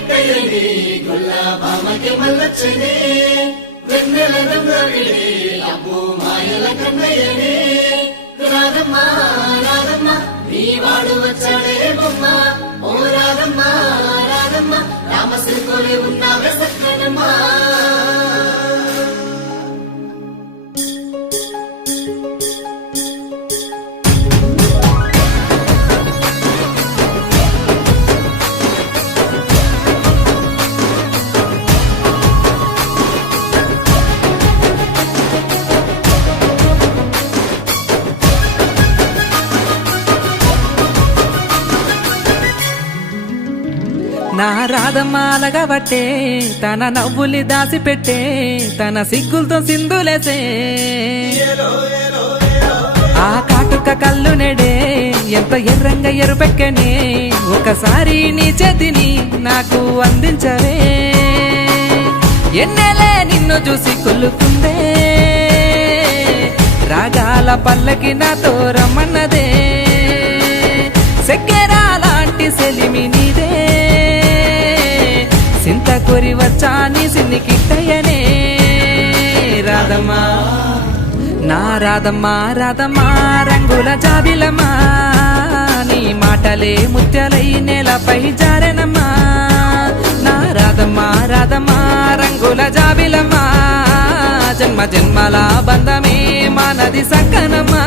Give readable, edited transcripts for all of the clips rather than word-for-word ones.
గిట్టయని గొల్ల బామకి మల్లొచ్చని వెన్నెల రంగవిడి అబ్బు మాయల కన్నయ్యని రాధమ్మ రాధమ్మ నీ వాడు వచ్చాడే బొమ్మ ఓ రాధమ్మ రాధమ్మ రామసిరికోలే ఉన్నావే సక్కనమ్మా నా రాధమాలగబట్టే తన నవ్వులి దాసిపెట్టే తన సిగ్గులతో సింధులేసే ఆ కాటుక కళ్ళు నెడే ఎంత ఎర్రంగా ఎరుపెక్కనే ఒకసారి నీ చేతిని నాకు అందించవే ఎన్నెలే నిన్ను చూసి కొల్లుకుందే రాగాల పల్లకి నాతో రమ్మన్నదే సెక్కెరా లాంటి సెలిమి నీదే సింత కోరి వచ్చాని సిన్ని కిట్టయ్యనే రాధమ్మా నా రాధమ్మా రాధమ్మా రంగుల జాబిలమ్మా నీ మాటలే ముత్యాలై నేలపై జారెనమ్మా నా రాధమ్మా రాధమ్మా రంగుల జాబిలమ్మా జన్మ జన్మల బంధమే మానది సక్కనమ్మా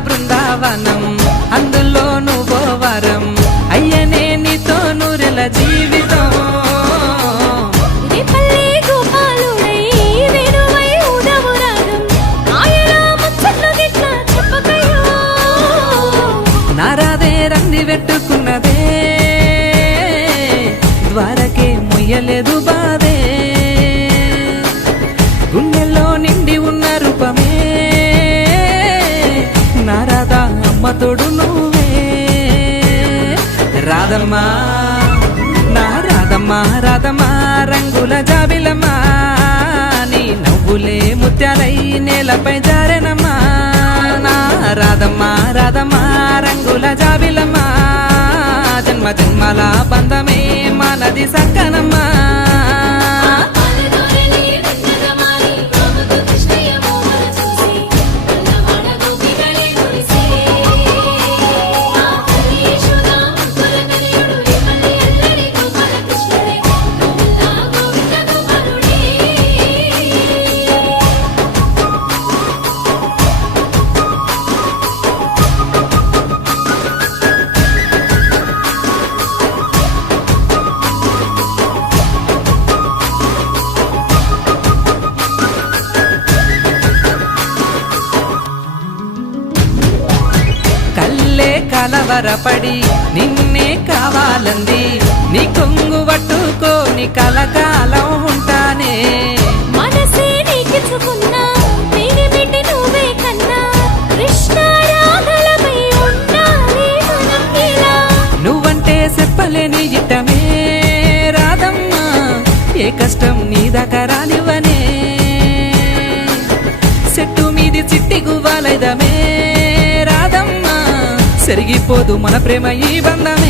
బృందావనం అందులో నువ్వో వరం అయ్యనే నీతో నూరెల జీవితం నారాదే రంది పెట్టుకున్నదే ద్వారకే మొయ్యలేదు బాధే గుండెల్లో నిండి ఉన్న రూపమే నారాధా అమ్మ తోడు నువ్వే రాధమ్మా నా రాధమ్మా రాధమ్మా రంగుల జాబిలమ్మా నీ నవ్వులే ముత్యాలై నేలపై జారెనమ్మా నా రాధమ్మా రాధమ్మా రంగుల జాబిలమ్మా జన్మ జన్మల బంధమే మానది సక్కనమ్మా కలవరపడి నిన్నే కావాలంది నీ కొంగు పట్టుకోని కలకాలం ఉంటానే మనసే నీకిచ్చుకున్నా వీడి బిడ్డి నువ్వే కన్నా కృష్ణ రాధలపై ఉండాలి మనం ఇలా నువ్వంటే చెప్పలేని ఇట్టమే రాధమ్మా ఏ కష్టం నీ దాకా రానివ్వనే చెట్టు మీది చిట్టి గువ్వాలైదమే రాధమ్మా సరిగిపోదు మన ప్రేమ ఈ బంధమే